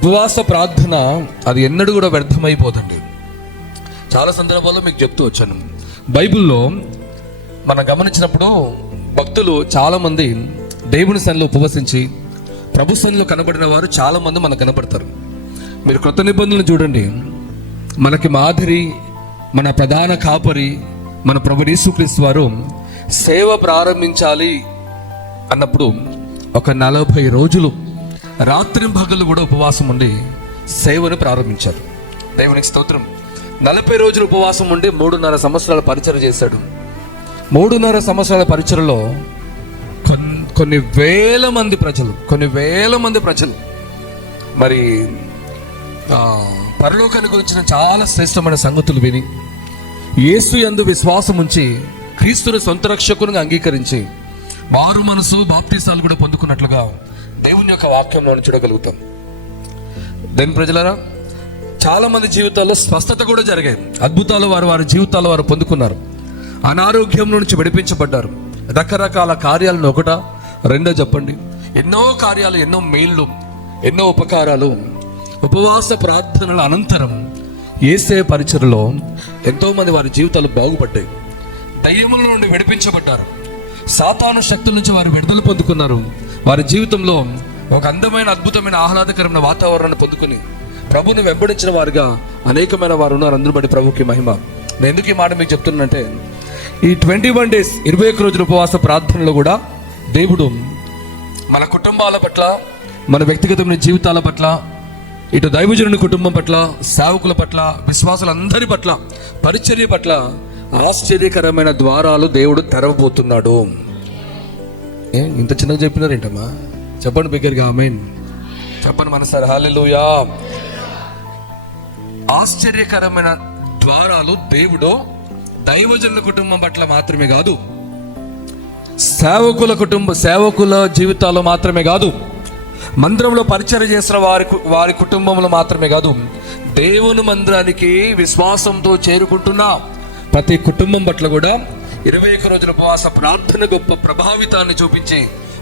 ఉపవాస ప్రార్థన అది ఎన్నడూ కూడా వ్యర్థమైపోదండి. చాలా సందర్భాల్లో మీకు చెప్తూ వచ్చాను. బైబిల్లో మనం గమనించినప్పుడు భక్తులు చాలామంది దేవుని సన్నిధిలో ఉపవసించి ప్రభు సన్నిధిలో కనబడిన వారు చాలామంది మనకు కనబడతారు. మీరు క్రొత్త నిబంధనలు చూడండి, మనకి మాదిరి, మన ప్రధాన కాపరి, మన ప్రభు యేసుక్రీస్తు వారు సేవ ప్రారంభించాలి అన్నప్పుడు ఒక 40 రోజులు రాత్రి పగలు కూడా ఉపవాసం ఉండి సేవను ప్రారంభించారు. దేవునికి స్తోత్రం. 40 రోజులు ఉపవాసం ఉండి 3.5 సంవత్సరాల పరిచయం చేశాడు. 3.5 సంవత్సరాల పరిచయలో కొన్ని వేల మంది ప్రజలు మరి పరలోకాన్ని గురించిన చాలా శ్రేష్టమైన సంగతులు విని యేసు యందు విశ్వాసం ఉంచి క్రీస్తుని సొంత రక్షకునిగా అంగీకరించి మారు మనసు బాప్టిసాలు కూడా పొందుకున్నట్లుగా దేవుని యొక్క వాక్యంలో చూడగలుగుతాం. దేని ప్రజలారా, చాలా మంది జీవితాల్లో స్వస్థత కూడా జరిగాయి. అద్భుతాలు వారి జీవితాల్లో వారు పొందుకున్నారు. అనారోగ్యం నుంచి విడిపించబడ్డారు. రకరకాల కార్యాలను ఒకటా రెండో చెప్పండి, ఎన్నో కార్యాలు, ఎన్నో మేళ్ళు, ఎన్నో ఉపకారాలు ఉపవాస ప్రార్థనల అనంతరం యేసే పరిచర్లో ఎంతో మంది వారి జీవితాలు బాగుపడ్డాయి. దయ్యముల నుండి విడిపించబడ్డారు. సాతాను శక్తుల నుంచి వారు విడుదల పొందుకున్నారు. వారి జీవితంలో ఒక అందమైన, అద్భుతమైన, ఆహ్లాదకరమైన వాతావరణాన్ని పొందుకుని ప్రభుని వెంబడించిన వారుగా అనేకమైన వారు ఉన్నారు. అందరూ బట్టి ప్రభుకి మహిమ. నేను ఎందుకు ఈ మాట మీకు చెప్తున్నానంటే, ఈ 21 days 21 రోజుల ఉపవాస ప్రార్థనలో కూడా దేవుడు మన కుటుంబాల పట్ల, మన వ్యక్తిగతమైన జీవితాల పట్ల, ఇటు దైవజనుని కుటుంబం పట్ల, సేవకుల పట్ల, విశ్వాసులందరి పట్ల, పరిచర్య పట్ల ఆశ్చర్యకరమైన ద్వారాలు దేవుడు తెరవబోతున్నాడు. ఇంత చిన్నగా చెప్పినారేంటమ్మా? చెప్పండి బిగ్గరగా ఆమేన్. చెప్పండి మనసారి హల్లెలూయా. ఆశ్చర్యకరమైన ద్వారాలు దేవుడు దైవజనుల కుటుంబం పట్ల మాత్రమే కాదు, సేవకుల జీవితాల్లో మాత్రమే కాదు, మందిరంలో పరిచర్య చేసిన వారి కుటుంబంలో మాత్రమే కాదు, దేవుని మందిరానికి విశ్వాసంతో చేరుకుంటున్న ప్రతి కుటుంబం పట్ల కూడా 21 రోజుల ఉపవాస ప్రార్థన గొప్ప ప్రభావితాన్ని చూపించి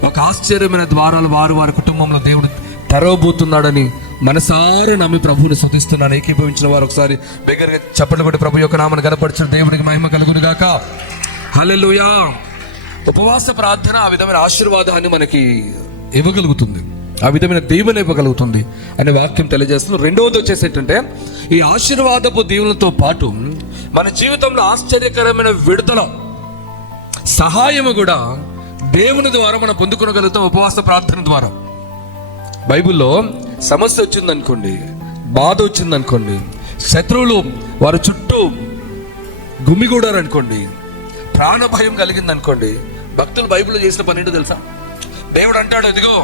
ఒక ఆశ్చర్యమైన ద్వారాలు వారి కుటుంబంలో దేవుడు తెరవబోతున్నాడని మనసారా నమ్మి ప్రభువుని స్తుతిస్తున్నాను. ఏకీభవించిన వారు ఒకసారి బిగ్గరగా చప్పట్లు కొట్టి ప్రభు యొక్క నామను కనపరిచిన దేవునికి మహిమ కలుగును గాక. హల్లెలూయా. ఉపవాస ప్రార్థన ఆ విధమైన ఆశీర్వాదాన్ని మనకి ఇవ్వగలుగుతుంది, ఆ విధమైన దీవెన ఇవ్వగలుగుతుంది అనే వాక్యం తెలియజేస్తుంది. రెండవది వచ్చేసి ఏంటంటే, ఈ ఆశీర్వాదపు దీవెనలతో పాటు మన జీవితంలో ఆశ్చర్యకరమైన విడుదల, సహాయము కూడా దేవుని ద్వారా మనం పొందుకోగలుగుతాం ఉపవాస ప్రార్థన ద్వారా. బైబిల్లో సమస్య వచ్చిందనుకోండి, బాధ వచ్చిందనుకోండి, శత్రువులు వారి చుట్టూ గుమిగూడారు అనుకోండి, ప్రాణ భయం కలిగిందనుకోండి, భక్తులు బైబిల్లో చేసిన పని ఏంటో తెలుసా? దేవుడు అంటాడు, ఇదిగో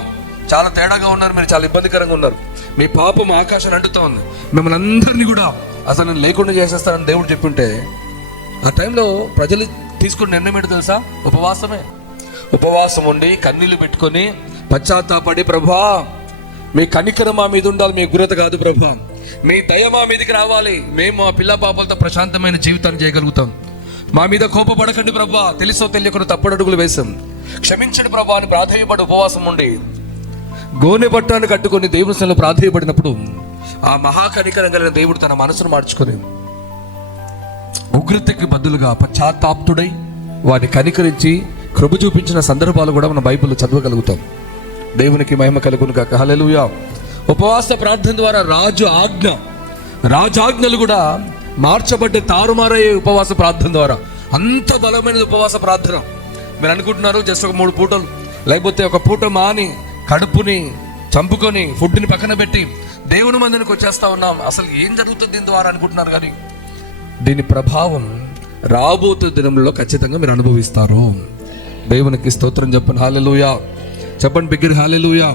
చాలా తేడాగా ఉన్నారు, మీరు చాలా ఇబ్బందికరంగా ఉన్నారు, మీ పాపం ఆకాశాన్ని అంటుతా ఉంది, మిమ్మల్ని అందరినీ కూడా అసలు నేను లేకుండా చేసేస్తానని దేవుడు చెప్పింటే, ఆ టైంలో ప్రజలు తీసుకున్న నిర్ణయం ఏంటో తెలుసా? ఉపవాసం ఉండి కన్నీళ్లు పెట్టుకొని పశ్చాత్తాపడి, ప్రభా మీ కనికరం మా మీద ఉండాలి, మీ ఉగ్రత కాదు ప్రభా, మీ దయ మా మీదకి రావాలి, మేము మా పిల్ల పాపలతో ప్రశాంతమైన జీవితాన్ని చేయగలుగుతాం, మా మీద కోపపడకండి ప్రభా, తెలుసో తెలియకుండా తప్పుడు అడుగులు వేసాం, క్షమించండి ప్రభా అని ప్రాధేయపడి ఉపవాసం ఉండి గోనె పట్టాన్ని కట్టుకొని దేవుని సన్నిధిలో ప్రాధేయపడినప్పుడు ఆ మహాకనికరం కలిగిన దేవుడు తన మనసును మార్చుకొని ఉగ్రతకి బదులుగా పశ్చాత్తాప్తుడై వారిని కనికరించి కృప చూపించిన సందర్భాలు కూడా మన బైబిల్లో చదవగలుగుతాం. దేవునికి మహిమ కలుగును గాక. హల్లెలూయా. ఉపవాస ప్రార్థన ద్వారా రాజాజ్ఞలు కూడా మార్చబడ్డ, తారుమారయ్యే ఉపవాస ప్రార్థన ద్వారా. అంత బలమైనది ఉపవాస ప్రార్థన. మీరు అనుకుంటున్నారు జస్ట్ ఒక 3 పూటలు, లేకపోతే ఒక పూట మాని కడుపుని చంపుకొని ఫుడ్ని పక్కన పెట్టి దేవుని మందిరానికి వచ్చేస్తా ఉన్నాం, అసలు ఏం జరుగుతుంది దీని ద్వారా అనుకుంటున్నారు. కానీ దీని ప్రభావం రాబోతు దినంలో ఖచ్చితంగా మీరు అనుభవిస్తారు. దేవునికి స్తోత్రం చెప్పండి. హల్లెలూయా. చెప్పండి బిగ్గరగా హల్లెలూయా.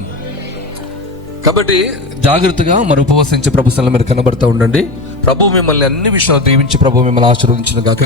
కాబట్టి జాగ్రత్తగా మరి ఉపవసించి ప్రభు సన్నిధిలో మీరు కనబడతా ఉండండి. ప్రభు మిమ్మల్ని అన్ని విషయాలు దీవించి ప్రభు మిమ్మల్ని ఆశీర్వదించును గాక.